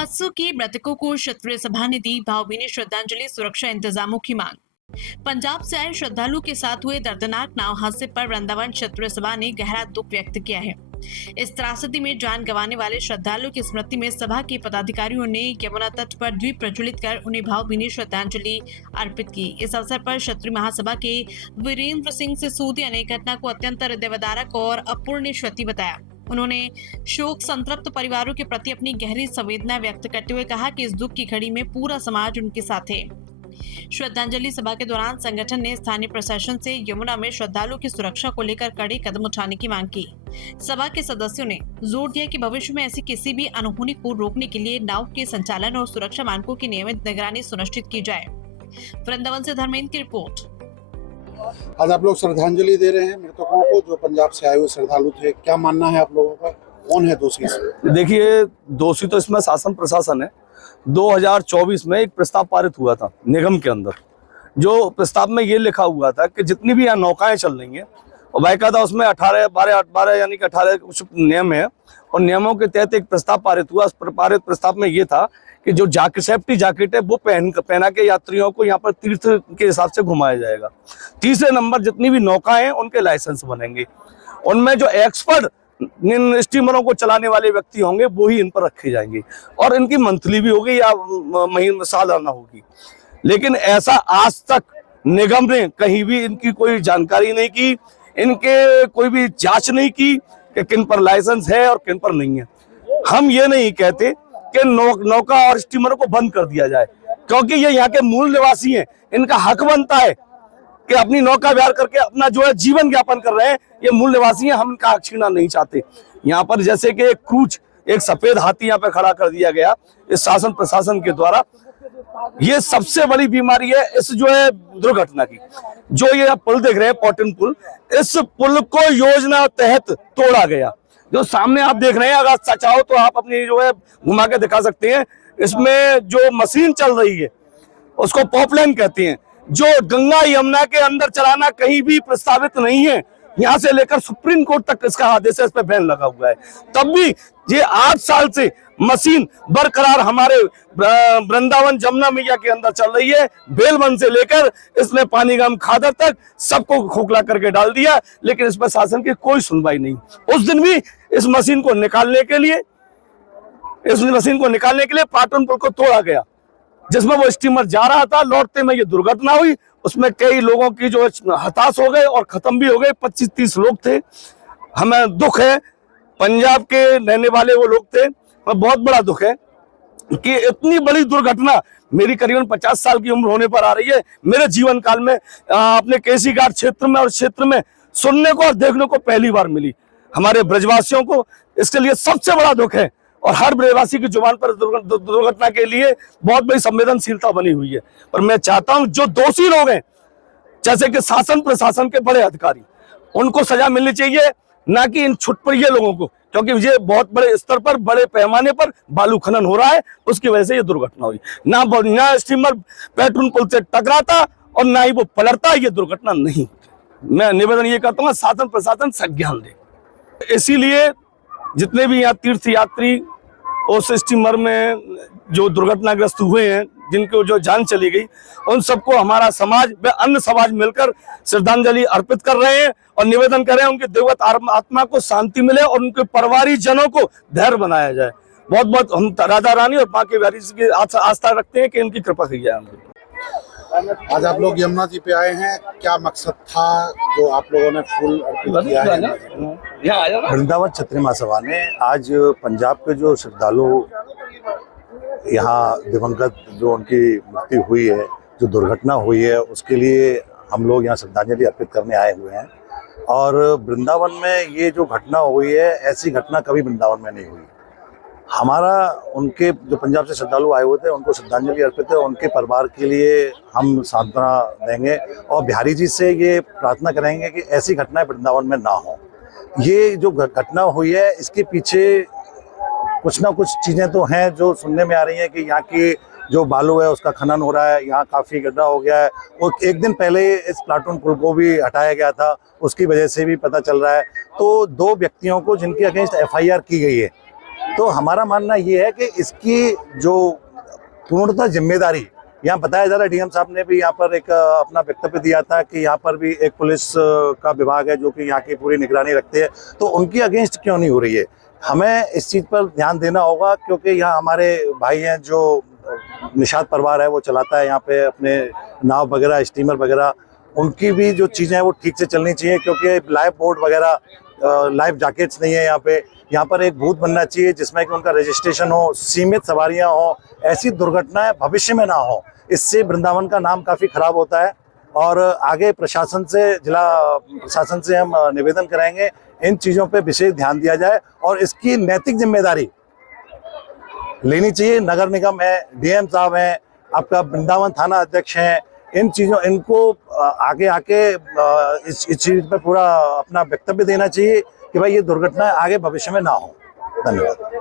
हादसों के मृतकों को क्षत्रिय सभा ने दी भावभीनी श्रद्धांजलि, सुरक्षा इंतजामों की मांग। पंजाब से आए श्रद्धालु के साथ हुए दर्दनाक नाव हादसे पर वृंदावन क्षत्रिय सभा ने गहरा दुख व्यक्त किया है। इस त्रासदी में जान गंवाने वाले श्रद्धालुओं की स्मृति में सभा के पदाधिकारियों ने यमुना तट पर द्वीप प्रज्वलित कर उन्हें भावभीनी श्रद्धांजलि अर्पित की। इस अवसर पर क्षत्रिय महासभा के वीरेंद्र सिंह सिसोदिया ने घटना को अत्यंत हृदयविदारक और अपूर्णीय क्षति बताया। उन्होंने शोक संतप्त परिवारों के प्रति अपनी गहरी संवेदना व्यक्त करते हुए कहा कि इस दुख की घड़ी में पूरा समाज उनके साथ है। श्रद्धांजलि सभा के दौरान संगठन ने स्थानीय प्रशासन से यमुना में श्रद्धालुओं की सुरक्षा को लेकर कड़े कदम उठाने की मांग की। सभा के सदस्यों ने जोर दिया कि भविष्य में ऐसी किसी भी अनहोनी को रोकने के लिए नाव के संचालन और सुरक्षा मानकों की नियमित निगरानी सुनिश्चित की जाए। वृंदावन से धर्मेंद्र की रिपोर्ट। आज आप लोग श्रद्धांजलि दे रहे हैं मृतकों को जो पंजाब से आए हुए श्रद्धालु थे, क्या मानना है आप लोगों का? कौन है दोषी इसमें? देखिए, दोषी तो इसमें शासन प्रशासन है। 2024 में एक प्रस्ताव पारित हुआ था निगम के अंदर, जो प्रस्ताव में ये लिखा हुआ था कि जितनी भी यहाँ नौकाएं चल रही हैं और बाकायदा उसमें 12 यानी कि 18 कुछ नियम है और नियमों के तहत एक प्रस्ताव पारित हुआ। उस पारित प्रस्ताव में ये था कि जो सेफ्टी जैकेट है वो पहना के यात्रियों को यहाँ पर तीर्थ के हिसाब से घुमाया जाएगा। तीसरे नंबर, जितनी भी नौकाएं हैं उनके लाइसेंस बनेंगे, उनमें जो एक्सपर्ट इन स्टीमरों को चलाने वाले व्यक्ति होंगे वो ही इन पर रखे जाएंगे और इनकी मंथली भी होगी या महीने सालाना होगी। लेकिन ऐसा आज तक निगम ने कहीं भी इनकी कोई जानकारी नहीं की, इनके कोई भी जांच नहीं की कि किन पर लाइसेंस है और किन पर नहीं है। हम ये नहीं कहते कि नौका और स्टीमरों को बंद कर दिया जाए, क्योंकि ये यहाँ के मूल निवासी हैं, इनका हक बनता है कि अपनी नौका विहार करके अपना जो है जीवन यापन कर रहे हैं। ये मूल निवासी हैं, हम इनका हक छीनना नहीं चाहते। यहाँ पर जैसे कि एक क्रूज, एक सफेद हाथी यहाँ पे खड़ा कर दिया गया इस शासन प्रशासन के द्वारा। ये सबसे बड़ी बीमारी है इस जो है दुर्घटना की। जो ये पुल देख रहे हैं, पॉटन पुल, इस पुल को योजना तहत तोड़ा गया। जो सामने आप देख रहे हैं, अगर चाहो तो आप अपनी जो है घुमा के दिखा सकते हैं। इसमें जो मशीन चल रही है उसको पॉपलाइन कहते हैं, जो गंगा यमुना के अंदर चलाना कहीं भी प्रस्तावित नहीं है। यहाँ से लेकर सुप्रीम कोर्ट तक इसका आदेश है, इस पर बैन लगा हुआ है। तब भी ये 8 साल से मशीन बरकरार हमारे वृंदावन जमुना मैया के अंदर चल रही है। बेलवन से लेकर इसने पानीगाम खादर तक सबको खोखला करके डाल दिया, लेकिन इस पर शासन की कोई सुनवाई नहीं। उस दिन भी इस मशीन को निकालने के लिए पाटन पुल को तोड़ा गया, जिसमें वो स्टीमर जा रहा था। लौटते में ये दुर्घटना हुई, उसमें कई लोगों की जो हताश हो गए और खत्म भी हो गए। 25-30 लोग थे। हमें दुख है, पंजाब के रहने वाले वो लोग थे। बहुत बड़ा दुख है कि इतनी बड़ी दुर्घटना मेरी करीबन 50 साल की उम्र होने पर आ रही है। मेरे जीवन काल में अपने केसी घाट क्षेत्र में और क्षेत्र में सुनने को और देखने को पहली बार मिली। हमारे ब्रजवासियों को इसके लिए सबसे बड़ा दुख है और हर ब्रजवासी की जुबान पर दुर्घटना के लिए बहुत बड़ी संवेदनशीलता बनी हुई है। पर मैं चाहता हूं जो दोषी लोग हैं, जैसे कि शासन प्रशासन के बड़े अधिकारी, उनको सजा मिलनी चाहिए, ना कि इन छुटपुरिये लोगों को, क्योंकि ये बहुत बड़े स्तर पर, बड़े पैमाने पर बालू खनन हो रहा है। उसकी वजह से ये दुर्घटना हुई। ना स्टीमर पेट्रोल पुल से टकराता और ना ही वो पलटता, ये दुर्घटना नहीं होती। मैं निवेदन ये करता हूँ शासन प्रशासन संज्ञान दे। इसीलिए जितने भी यहाँ तीर्थ यात्री उस स्टीमर में जो दुर्घटनाग्रस्त हुए हैं, जिनको जो जान चली गई, उन सबको हमारा समाज व अन्य समाज मिलकर श्रद्धांजलि अर्पित कर रहे हैं और निवेदन कर रहे हैं उनके दिवंगत आत्मा को शांति मिले और उनके परिवारी जनों को धैर्य बनाया जाए। बहुत बहुत हम राधा रानी और बाकी बिहारी जी की आस्था रखते हैं कि इनकी कृपा की जाए। आज आप लोग यमुना जी पे आए हैं, क्या मकसद था जो आप लोगों ने फूल अर्पित किया है? वृंदावन क्षत्रिय महासभा ने आज पंजाब के जो श्रद्धालु यहाँ दिवंगत जो उनकी मृत्यु हुई है, जो दुर्घटना हुई है, उसके लिए हम लोग यहाँ श्रद्धांजलि अर्पित करने आए हुए हैं। और वृंदावन में ये जो घटना हुई है, ऐसी घटना कभी वृंदावन में नहीं हुई। हमारा उनके जो पंजाब से श्रद्धालु आए हुए थे उनको श्रद्धांजलि अर्पित है। उनके परिवार के लिए हम सांत्वना देंगे और बिहारी जी से ये प्रार्थना करेंगे कि ऐसी घटनाएं वृंदावन में ना हो। ये जो घटना हुई है, इसके पीछे कुछ ना कुछ चीज़ें तो हैं जो सुनने में आ रही हैं कि यहाँ की जो बालू है उसका खनन हो रहा है, यहाँ काफ़ी गड्ढा हो गया है। और एक दिन पहले इस प्लाटून पुल को भी हटाया गया था, उसकी वजह से भी पता चल रहा है। तो 2 व्यक्तियों को जिनके अगेंस्ट FIR की गई है, तो हमारा मानना ये है कि इसकी जो पूर्णतः जिम्मेदारी, यहाँ बताया जा रहा है, डीएम साहब ने भी यहाँ पर एक अपना वक्तव्य दिया था कि यहाँ पर भी एक पुलिस का विभाग है जो कि यहाँ की पूरी निगरानी रखते हैं, तो उनकी अगेंस्ट क्यों नहीं हो रही है? हमें इस चीज़ पर ध्यान देना होगा, क्योंकि यहाँ हमारे भाई हैं जो निषाद परिवार है वो चलाता है यहाँ पे अपने नाव वगैरह, स्टीमर वगैरह, उनकी भी जो चीज़ें हैं वो ठीक से चलनी चाहिए, क्योंकि लाइफ बोट वगैरह, लाइफ जैकेट्स नहीं है यहाँ पर एक बूथ बनना चाहिए जिसमें कि उनका रजिस्ट्रेशन हो, सीमित सवारियां हो, ऐसी दुर्घटनाएं भविष्य में ना हो। इससे वृंदावन का नाम काफ़ी खराब होता है और आगे प्रशासन से, जिला प्रशासन से हम निवेदन करेंगे इन चीज़ों पे विशेष ध्यान दिया जाए और इसकी नैतिक जिम्मेदारी लेनी चाहिए। नगर निगम है, डीएम साहब हैं, आपका वृंदावन थाना अध्यक्ष हैं, इनको आगे आके इस चीज़ पे पूरा अपना वक्तव्य देना चाहिए कि भाई ये दुर्घटना आगे भविष्य में ना हो। धन्यवाद।